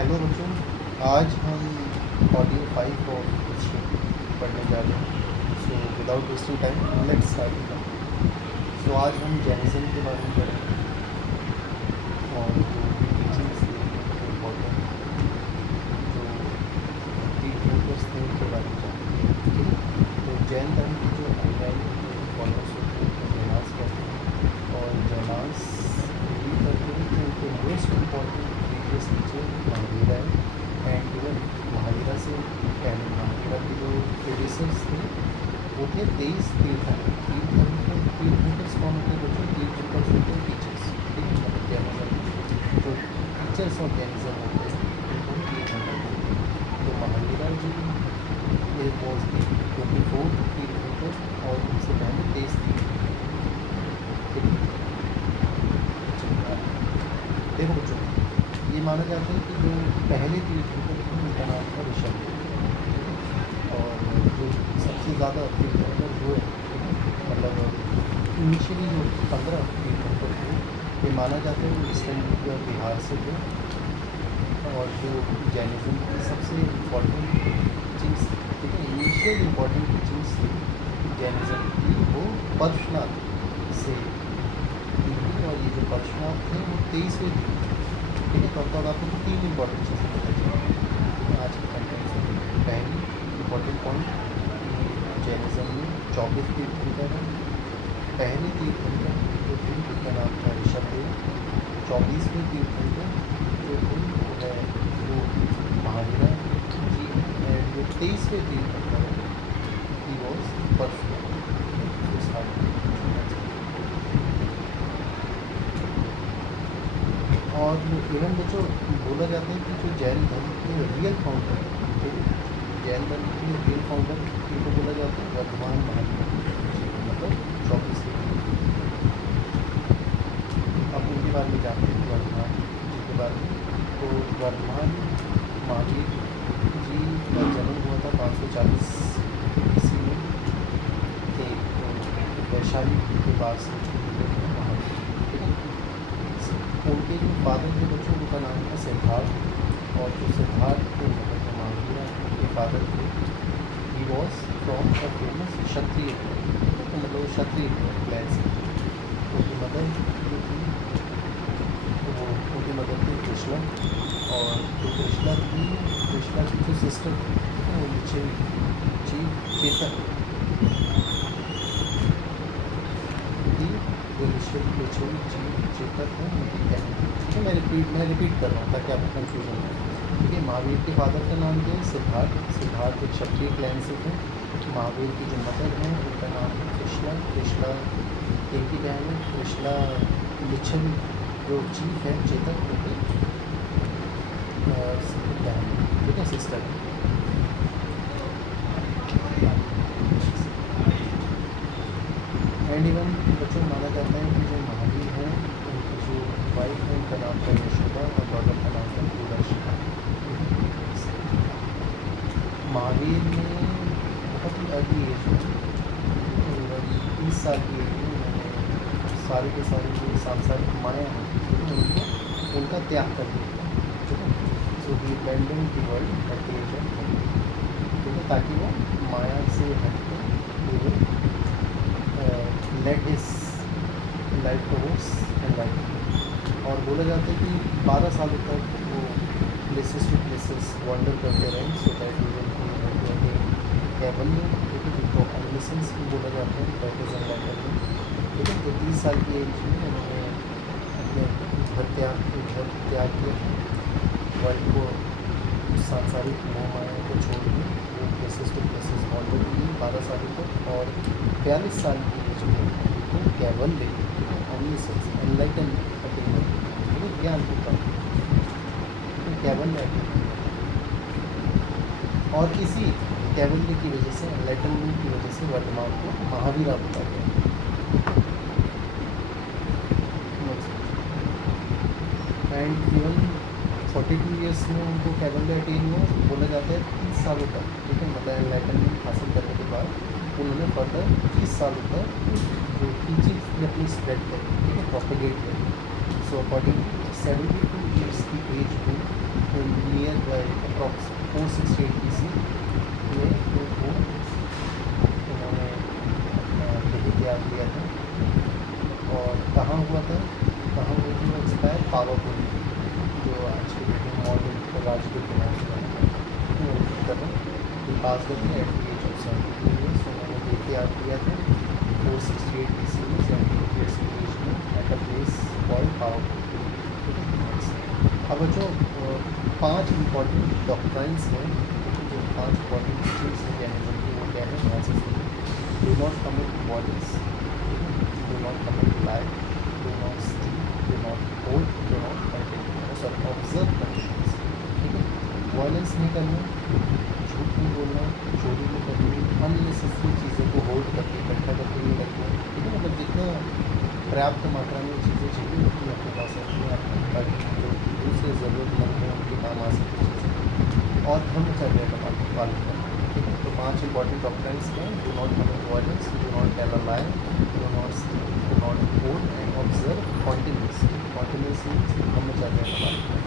Hello बच्चों, आज हम ऑडियो 5 और हिस्ट्री पढ़ने जा रहे हैं। So without wasting time let's start. So आज हम जैनिज़्म के बारे में पढ़ेंगे और जो टीचिंग्स थी, जो इम्पोर्टेंट जो टीचर्स थे उनके बारे में जानेंगे। ठीक है, तो जैन धर्म की जो अनुयायी फॉलोअर्स होते हैं उनको जैनास कहते हैं और जैनास बिलीव करते हैं कि उनके most important religious teacher Mahavira है। एंड इवन महावीरा से पहले महावीरा के जो प्रोड्यूसर्स थे वो थे 23 तीर्थंकर। तीर्थंकर्स कौन होते हैं बच्चों? तीर्थंकर्स होते हैं टीचर्स। ठीक है, मतलब जैनिज्म जो टीचर्स ऑफ जैनिज्म होते हैं उनको तीर्थंकर बोलते हैं। तो महावीरा जी ये वॉज दी 24 तीर्थंकर और उनसे पहले 23 तीर्थंकर। ठीक है, देखो बच्चों, ये माना जाता है कि जो पहले तीर्थंकर थे उनका नाम था ऋषभ। और जो सबसे ज़्यादा तीर्थंकर हुए, मतलब इनिशियली जो 15 तीर्थंकर थे, ये माना जाता है वो ईस्टर्न इंडिया बिहार से थे। और जो जैनिज़्म की सबसे इम्पोर्टेंट टीचिंग्स, ठीक है, इनिशियल इम्पोर्टेंट टीचिंग्स थी जैनिज़्म की, वो पार्श्वनाथ से थी। और ये जो पार्श्वनाथ थे वो 23वें थे। ठीक है, तो अब आपको 3 इंपॉर्टेंट चीज़ें पता चलेंगी आज के कंटेंट से। पहली इंपॉर्टेंट पॉइंट, जैनिज़्म में 24 तीर्थंकर हैं। पहले तीर्थंकर जो थे उनका नाम था ऋषभदेव। 24वें तीर्थंकर जो थे वो है वो महावीरा जी। एंड जो 23वें तीर्थंकर है ही वॉज परशुराम। और इवन बच्चों बोला जाता है कि जो जैन धर्म के रियल फाउंडर, ठीक है, जैन धर्म के रियल फाउंडर इनको बोला जाता है वर्धमान महावीर, मतलब 24वें। अब उनके बारे में जानते हैं वर्धमान जी के बारे में। तो वर्धमान महावीर जी का जन्म हुआ था 540 ईस्वी में। एक वैशाली के पास महावीर। उनके जो फादर थे बच्चों, उनका नाम था सिद्धार्थ। और जो सिद्धार्थ थे मतलब जो महावीरा के फादर थे, he was from a famous Kshatriya, तो मतलब क्षत्रिय क्लैन से। उनकी मदर जो थी वो उनकी मदर थी कृष्णा। और जो कृष्णा की जो सिस्टर थी वो लिच्छवी जी चेतक थी। जो लिच्छवी जी चेतक है उनकी बहन थी। ठीक है, मैं रिपीट कर रहा हूँ ताकि आपको कन्फ्यूजन हो। ठीक है, महावीर के फादर का नाम क्या है? सिद्धार्थ एक क्षत्रिय क्लैन से थे। महावीर की जो मदर हैं उनका नाम है कृष्णा। इनकी बहन है कृष्णा लिच्छवी जो चीफ है चेतक उनकी बहन है। ठीक है, सिस्टर है। एंड इवन बच्चों माना जाता है कि जो महावीर हैं उनकी जो वाइफ है उनका नाम था यशोदा और डॉटर का नाम था पूर्णशिखा। महावीर ने बहुत ही अर्ली एज में, 30 साल की एज में, उन्होंने सारे के सारे जो सांसारिक माया है उनका त्याग कर दिया। ठीक है, so he abandon the world at the age of 30। ठीक है, ताकि वो माया से हटकर let his life towards enlightenment. और बोला जाता है कि 12 सालों तक वो प्लेसेस टू प्लेसेस वॉन्डर करते रहे। सो दैट कैवल्य, ठीक है, जिनको एडमिशंस भी बोला जाता है, दैट इज एनलाइटमेंट। ठीक है, तो 30 साल की एज में उन्होंने अपने घर त्याग किया। वर्ल्ड को सांसारिक मोह माया को छोड़ के वो प्लेसेस टू प्लेसेस वॉन्डर किए 12 सालों तक। और 42 साल की एज में उनको कैवल्य, ऑमनिसेंस, एनलाइटनमेंट अटेन हो, ठीक है, ज्ञान की प्राप्ति, कैवल्य अटेन। और इसी कैवल्य की वजह से, एनलाइटनमेंट की वजह से वर्धमान को महावीरा बोला गया। एंड इवन 42 ईयर्स में उनको कैवल्य अटेन हुआ। बोला जाता है 30 सालों तक, ठीक है, मतलब एनलाइटनमेंट हासिल करने के बाद उन्होंने फर्दर 30 सालों तक जो टीचिंग अपनी स्प्रेड करी, ठीक है, प्रोपेगेट करी। सो अकॉर्डिंग 72 ईयर्स की एज में जो आज की डेट में मॉडर्न राजपूत के नाम से जाना जाता है। पास करते हैं at the age of 72 years. तो मैंने देखे याद किया था 468 BC and at a place called powerful. अब जो 5 इम्पॉर्टेंट डॉक्ट्राइन्स हैं, जो 5 इम्पॉर्टेंट टीचिंग्स हैं जैनिज्म की, वो क्या है? ध्यान से सुनिए। Do not commit violence, do not commit lie, do not steal, do not hold, do not observe continuous. ठीक है, वॉयलेंस नहीं करना, झूठ नहीं बोलना, चोरी नहीं करनी, अननेसेसरी चीज़ों को होल्ड करके इकट्ठा करके नहीं रखना। ठीक है, मतलब जितना पर्याप्त मात्रा में चीज़ें चाहिए उतनी अपने पास रखनी है, ताकि जो दूसरे ज़रूरतमंद हैं उनके काम आ सके चीज़ें, और ब्रह्मचर्य का पालन करना। ठीक है, तो 5 इंपॉर्टेंट डॉक्ट्राइन्स हैं। Do not commit violence, do not tell a lie, do not steal, do not hold and observe continuously. Continuously ब्रह्मचर्य का पालन करना।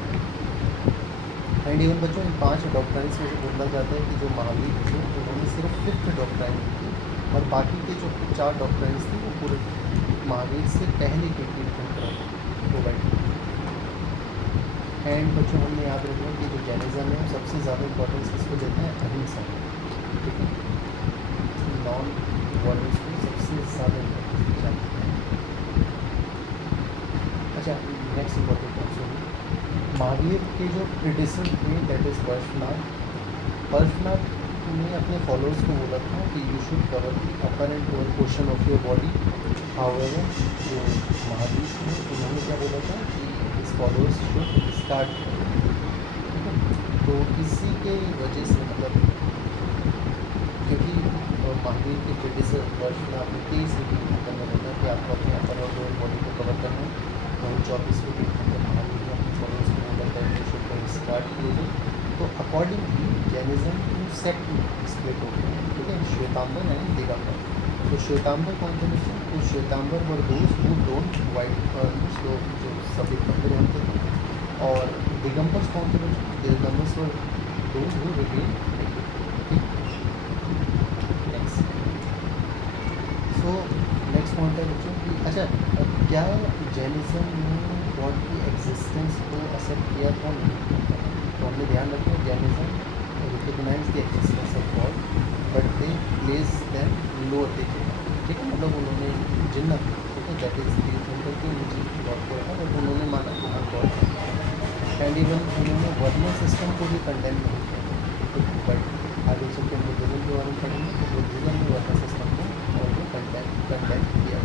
एंड इवन बच्चों, इन 5 डॉक्ट्राइन्स में से बोला जाता है कि जो महावीर थे उन्होंने सिर्फ 5th डॉक्ट्राइन थी, और बाकी के जो 4 डॉक्ट्राइन्स थी वो पूरे महावीर से पहले के प्रोवाइड की। एंड बच्चों, हमने याद रखना कि जो जैनिज्म है सबसे ज़्यादा इंपॉर्टेंस किसको देते हैं? अहिंसा। ठीक है, नॉन वायलेंस को सबसे ज़्यादा इंपॉर्टेंस दी जाती है। अच्छा, नेक्स्ट इंपॉर्टेंट क्वेश्चन, महावीर के जो प्रीडिसेसर थे दैट इज़ पर्शनाथ। पर्शनाथ ने अपने फॉलोअर्स को बोला था कि you should cover the upper and lower portion of your body. However जो महावीर थे उन्होंने क्या बोला था कि हिज फॉलोअर्स शुड स्टार्ट। ठीक है, तो इसी के वजह से मतलब क्योंकि महावीर के प्रीडिसेसर पर्शनाथ ने 23 वीक के अंदर बोला कि आपको अपने अपर और लोअर बॉडी को कवर करना है। तो 24वें वीक के अंदर महावीर ने अपने फॉलोअर्स को बोला था कि शुड स्टार्ट कीजिए। तो accordingly Jainism two sect split हो गया। ठीक है, श्वेतांबर एंड दिगंबर। तो श्वेतांबर कौन थे बच्चों? तो श्वेतांबर वर दोस्त हु डोंट वाइट जो सफ़ेद कपड़े पहनते थे, और दिगंबर्स कौन थे बच्चों? Digambars were those who retain. Next, so next point है बच्चों कि अच्छा, क्या जैनिज्म ने गॉड की एग्जिस्टेंस को एक्सेप्ट किया था? नहीं। तो हमने ध्यान रखना, Jainism recognise the existence of God but they place them lower the जिन्नत। ठीक है, मतलब उन्होंने जिन्नत, ठीक है, दैट इज दी उनकी गॉड को रखा, बट उन्होंने माना कि हाँ गॉड है। एंड इवन उन्होंने वर्णन सिस्टम को भी कंडेम नहीं किया। बट आगे चल के बुद्धिज्म के बारे में पढ़ेंगे तो बुद्धिज्म ने वर्णन सिस्टम को और भी कंडेम किया।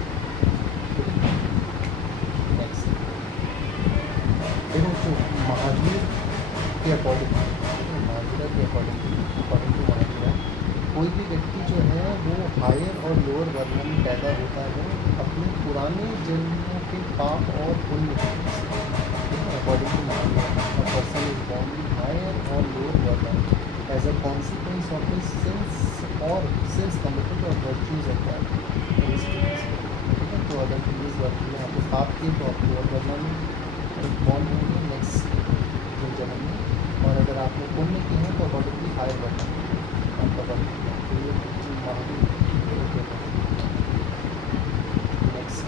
नेक्स्ट देखो, जो महावीर के अकॉर्डिंग, महावीरा के अकॉर्डिंग टू महावीरा, कोई भी व्यक्ति जो है वो हायर और लोअर वर्ण में पैदा होता है अपने पुराने जन्मों के पाप और पुण्य। According to Mahavira, a person is born in higher or lower varna as a consequence of his sins committed or virtues and. तो अगर प्लीज वर्ग में आपको पाप किए तो आप लोअर वर्ण में बॉर्न होंगे नेक्स्ट जन्म में, और अगर आपने पुण्य किए हैं तो अकॉर्डिंगली हायर वर्ण आपका वर्ण। नेक्स्ट,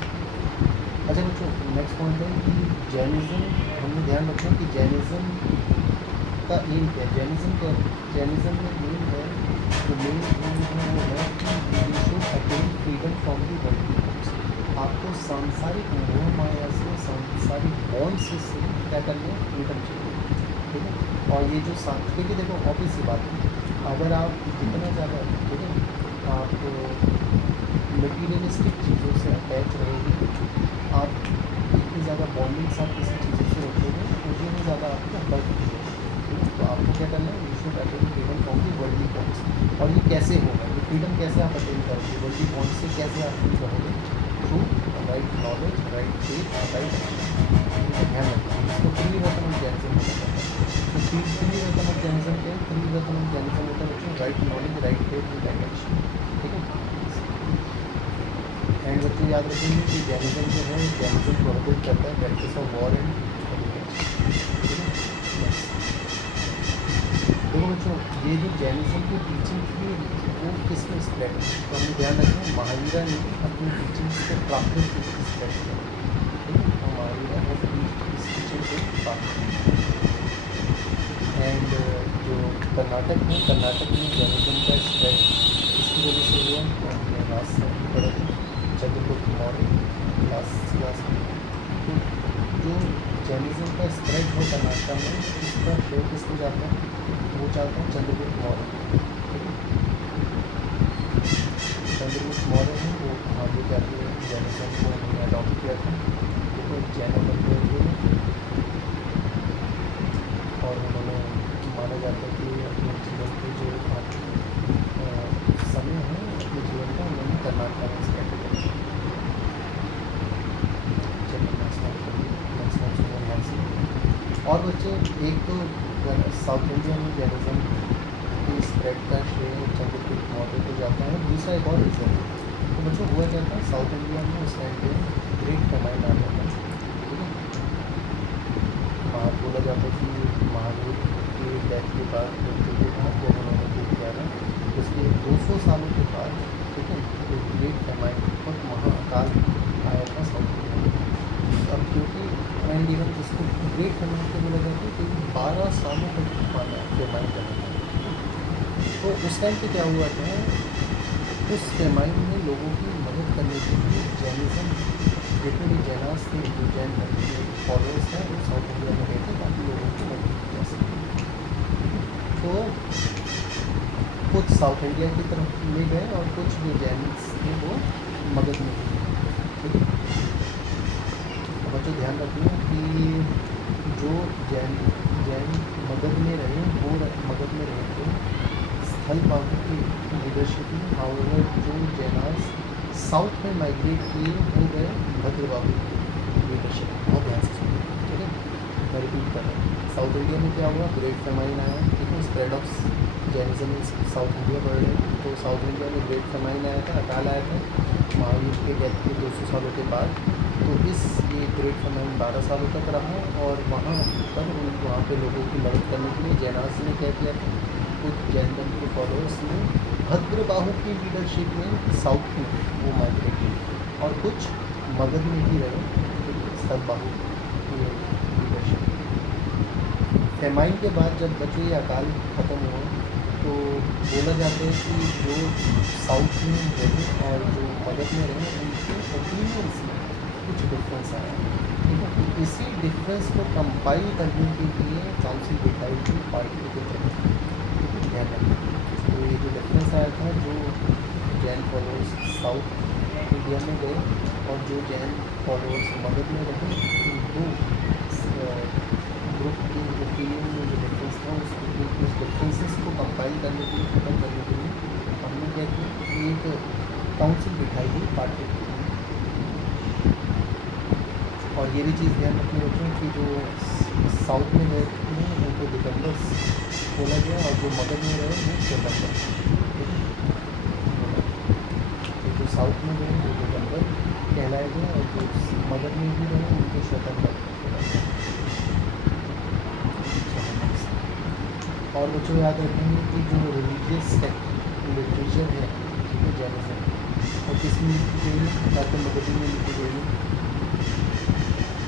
अच्छा बच्चों, नेक्स्ट पॉइंट है कि जैनिज्म, हमने ध्यान रखना कि जैनिज्म का एम क्या है? जैनिज्म में एम है, जो मेन एम है वो है कि you should attain freedom from the world. आपको सांसारिक मोह माया से, सांसारिक बॉन्ड से क्या करना है? फ्रीडम चाहिए। ठीक है, और ये जो क्योंकि देखो ऑब्वियस सी बात है, अगर आप जितना ज़्यादा, ठीक है, आप मटीरियलिस्टिक चीज़ों से अटैच रहोगे, आप इतनी ज़्यादा बॉन्डिंग्स आप किसी चीज़ों से रखोगे, उतनी ही ज़्यादा आपको हर्ट होगा। ठीक है, तो आपको क्या करना है? You should attain freedom from the worldly bonds. और ये कैसे होगा? ये फ्रीडम कैसे आप अटेन करोगे? वर्ल्डली बॉन्ड से कैसे आप फ्री रहोगे? Through right knowledge, right faith, right, ध्यान रखना इसको प्री रतन जैनिज्म होता है। तो प्री रतन जैनिज्म क्या है? प्री रतन जैनिज्म होता है बच्चों right knowledge, right faith and right action. ठीक है, एंड बच्चों याद रखेंगे कि जैनिज्म जो है, जैनिज्म प्रोहिबिट करता है प्रैक्टिस ऑफ वॉर एंड। देखो बच्चों, ये जो जैनिज्म की टीचिंग थी वो किस में स्प्रेड है? तो हमें ध्यान रखें, महावीरा ने अपनी टीचिंग्स को प्राकृत स्प्रेड किया। ठीक है, तो महावीरा ने इस टीचिंग को प्राकृत कर्नाटक में जैनिज्म का स्प्रेड इसकी वजह से हुआ। हमने लास्ट में पढ़े थे चंद्रगुप्त मौर्य लास्ट क्लास में। तो जो जैनिज्म का स्प्रेड हो कर्नाटक में इसका श्रेय किसको जाता है? वो जाता है चंद्रगुप्त मौर्य। चंद्रगुप्त मौर्य हैं वो आगे जाके जैनिज्म को उन्होंने अडॉप्ट किया था। तो जैन बनते हुए और उन्होंने माना जाता है कि अपने जीवन के जो समय है अपने जीवन का उन्होंने कर्नाटक में स्पेंड किया। चलिए नेक्स्ट और बच्चे एक तो साउथ इंडिया में जैनिज्म की स्प्रेड का श्रेय चंद्रगुप्त मौर्य को जाता है। दूसरा एक और रीज़न है। तो बच्चों हुआ क्या था साउथ इंडिया में उस टाइम पे ग्रेट फेमाइन आ जाता है। ठीक है, बोला जाता है कि महावीर की डेथ के बाद मृत्यु के बाद जब उन्होंने जो किया था उसके 200 सालों के बाद, ठीक है, तो ग्रेट फेमाइन बहुत महाअकाल आया था साउथ इंडिया में। अब क्योंकि एंड इवन इसको ग्रेट फेमाइन क्यों बोला जाता है क्योंकि 12 सालों तक फेमाइन चला था। तो उस टाइम पे क्या हुआ था, उस फेमाइन में लोगों की मदद करने के लिए जैनिज्म जितने भी जैनास थे जो जैन फॉलोअर्स हैं वो साउथ इंडिया में गए थे ताकि लोगों की मदद की जा सके। तो कुछ साउथ इंडिया की तरफ ले गए और कुछ जो जैनिस थे वो मगध में गए। ठीक है, अब बच्चों ध्यान रखना कि जो जैन मगध में रहे वो मगध में रहे थे स्थल बाबू की लीडरशिप में। हाउएवर जो जैनास साउथ में माइग्रेट किए हो गए भद्र बाबू की लीडरशिप। बहुत ध्यान से सुनिए, ठीक है, मैं रिपीट कर रहा हूँ। साउथ इंडिया में क्या हुआ, ग्रेट फेमाइन आया, ठीक है, spread of Jainism in south India बढ़ रहे। तो साउथ इंडिया में ग्रेट फेमाइन आया था, अकाल आया था महावीर के डेथ के 200 सालों के बाद। तो ये ग्रेट फेमाइन 12 सालों तक रहा और वहाँ पे लोगों की मदद करने के लिए जैनास ने क्या किया था, कुछ जैन धर्म के फॉलोअर्स ने भद्रबाहु की लीडरशिप में साउथ में वो माइग्रेट किए और कुछ मगध में ही रहे स्थलबाहु की लीडरशिप। फेमाइन के बाद जब बच्चों ये अकाल ख़त्म हुआ तो बोला जाता है कि जो साउथ में रहे और जो मगध में रहे उनके ओपिनियंस में कुछ डिफरेंस आया। ठीक है, तो इसी डिफरेंस को कंपाइल करने के लिए काउंसिल बिठाई थी पार्टी के तहत। ध्यान रखना, तो ये जो डिफरेंस आया था जो जैन फॉलोअर्स साउथ इंडिया में गए और जो जैन फॉलोअर्स मगध में रहे, दो ग्रुप के ओपिनियन में जो डिफरेंस था उस डिफरेंसेस को कंपाइल करने के लिए खत्म करने के लिए हमने क्या किया, एक काउंसिल बिठाई थी पार्टी के। और ये भी चीज़ ध्यान रखनी बच्चों कि जो साउथ में गए थे उनको दिगंबर्स बोला गया और जो मगध में रहे वो स्वतंत्र। तो जो साउथ में गए वो दिगंबर कहलाए गए और जो मगध में भी रहे उनको स्वतंत्र। और बच्चों याद रखेंगे कि जो रिलीजियस लिटरेचर है, ठीक है, जैनिज्म और किसमें लिखी गई है, खाते मगधी में लिखी गई है।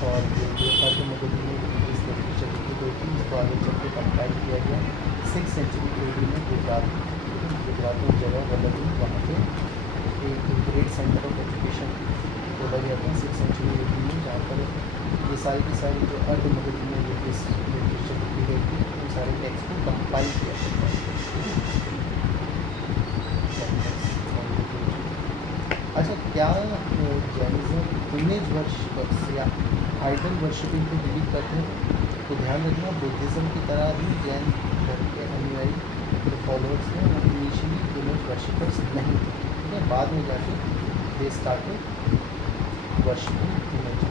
और जो खाते मगधी में रिलीजियस लिटरेचर लिखी गई थी उसको आगे चल के कंपाइल किया गया 6th सेंचुरी AD में गुजरात में जगह वल्लभी, वहाँ पे एक ग्रेट सेंटर ऑफ एजुकेशन बोला गया था 6th सेंचुरी AD में, जहाँ पर ये सारी की सारी जो अर्ध मगधी में लिटरेचर लिखी गई थी उन सारे टेक्स्ट को कंपाइल किया गया था। अच्छा, क्या जैनिज्म इमेज वर्शिपर्स या आइडल वर्शिपिंग को बिलीव करते हैं? तो ध्यान रखना, बुद्धिज़्म की तरह ही जैन धर्म के अनुयायी जो फॉलोअर्स हैं वो इनिशियली इमेज वर्शिपर्स नहीं थे, ठीक है, बाद में जाके दे स्टार्टेड वर्शिपिंग इमेज।